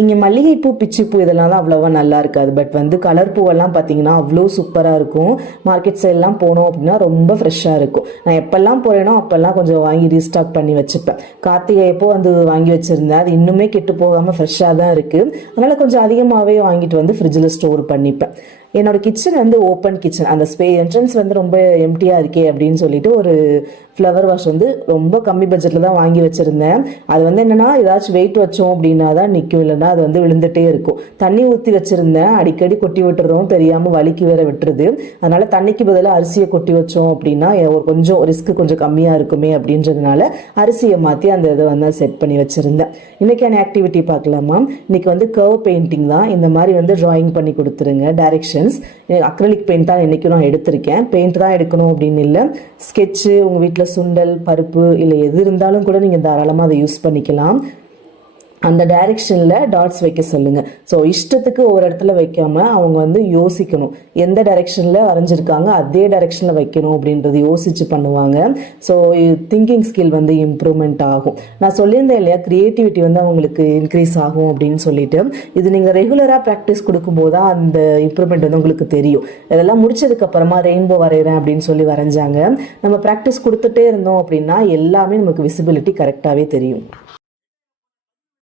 இங்கே மல்லிகைப்பூ பிச்சிப்பூ இதெல்லாம் தான் அவ்வளோவா நல்லா இருக்காது. பட் வந்து கலர் பூவெல்லாம் பார்த்தீங்கன்னா அவ்வளோ சூப்பராக இருக்கும். மார்க்கெட் சைட்லாம் போனோம் அப்படின்னா ரொம்ப ஃப்ரெஷ்ஷாக இருக்கும். நான் எப்போல்லாம் போகிறேனோ அப்போல்லாம் கொஞ்சம் வாங்கி ரீஸ்டாக் பண்ணி வச்சுப்பேன். கார்த்திகை எப்போ வந்து வாங்கி வச்சுருந்தேன், அது இன்னுமே கெட்டு போகாமல் ஃப்ரெஷ்ஷாக தான் இருக்குது. அதனால் கொஞ்சம் அதிகமாகவே வாங்கிட்டு வந்து ஃப்ரிட்ஜில் ஸ்டோர் பண்ணிப்பேன். என்னோட கிச்சன் வந்து ஓப்பன் கிச்சன். அந்த என்ட்ரன்ஸ் வந்து ரொம்ப எம்டியாக இருக்கே அப்படின்னு சொல்லிட்டு ஒரு ஃப்ளவர் வாஷ் வந்து ரொம்ப கம்மி பட்ஜெட்டில் தான் வாங்கி வச்சுருந்தேன். அது வந்து என்னென்னா ஏதாச்சும் வெயிட் வச்சோம் அப்படின்னா தான் நிற்கும், இல்லைன்னா அது வந்து விழுந்துகிட்டே இருக்கும். தண்ணி ஊற்றி வச்சுருந்தேன், அடிக்கடி கொட்டி விட்டுறோம், தெரியாமல் வலிக்கு வேற விட்டுருது. அதனால் தண்ணிக்கு பதிலாக அரிசியை கொட்டி வச்சோம் அப்படின்னா கொஞ்சம் ரிஸ்க்கு கொஞ்சம் கம்மியாக இருக்குமே அப்படின்றதுனால அரிசியை மாற்றி அந்த இதை வந்து செட் பண்ணி வச்சுருந்தேன். இன்றைக்கான ஆக்டிவிட்டி பார்க்கலாமா? இன்றைக்கி வந்து கர்வ் பெயிண்டிங் தான். இந்த மாதிரி வந்து ட்ராயிங் பண்ணி கொடுத்துருங்க. டைரெக்ஷன் அக்ரிலிக் பெயிண்ட் தான் இன்றைக்கி நான் எடுத்திருக்கேன். பெயிண்ட் தான் எடுக்கணும் அப்படின்னு இல்லை, ஸ்கெட்சு, உங்கள் வீட்டில் சுண்டல் பருப்பு இல்லை எது இருந்தாலும் கூட நீங்கள் தாராளமாக அதை யூஸ் பண்ணிக்கலாம். அந்த டைரெக்ஷனில் டாட்ஸ் வைக்க சொல்லுங்கள். ஸோ இஷ்டத்துக்கு ஒரு இடத்துல வைக்காமல் அவங்க வந்து யோசிக்கணும், எந்த டைரெக்ஷனில் வரைஞ்சிருக்காங்க அதே டைரெக்ஷனில் வைக்கணும் அப்படின்றது யோசித்து பண்ணுவாங்க. ஸோ திங்கிங் ஸ்கில் வந்து இம்ப்ரூவ்மெண்ட் ஆகும். நான் சொல்லியிருந்தேன் இல்லையா, க்ரியேட்டிவிட்டி வந்து அவங்களுக்கு இன்க்ரீஸ் ஆகும் அப்படின்னு சொல்லிட்டு. இது நீங்கள் ரெகுலராக ப்ராக்டிஸ் கொடுக்கும்போது தான் அந்த இம்ப்ரூவ்மெண்ட் வந்து உங்களுக்கு தெரியும். இதெல்லாம் முடிச்சதுக்கப்புறமா ரெயின்போ வரைகிறேன் அப்படின்னு சொல்லி வரைஞ்சாங்க. நம்ம ப்ராக்டிஸ் கொடுத்துட்டே இருந்தோம் அப்படின்னா எல்லாமே நமக்கு விசிபிலிட்டி கரெக்டாகவே தெரியும்.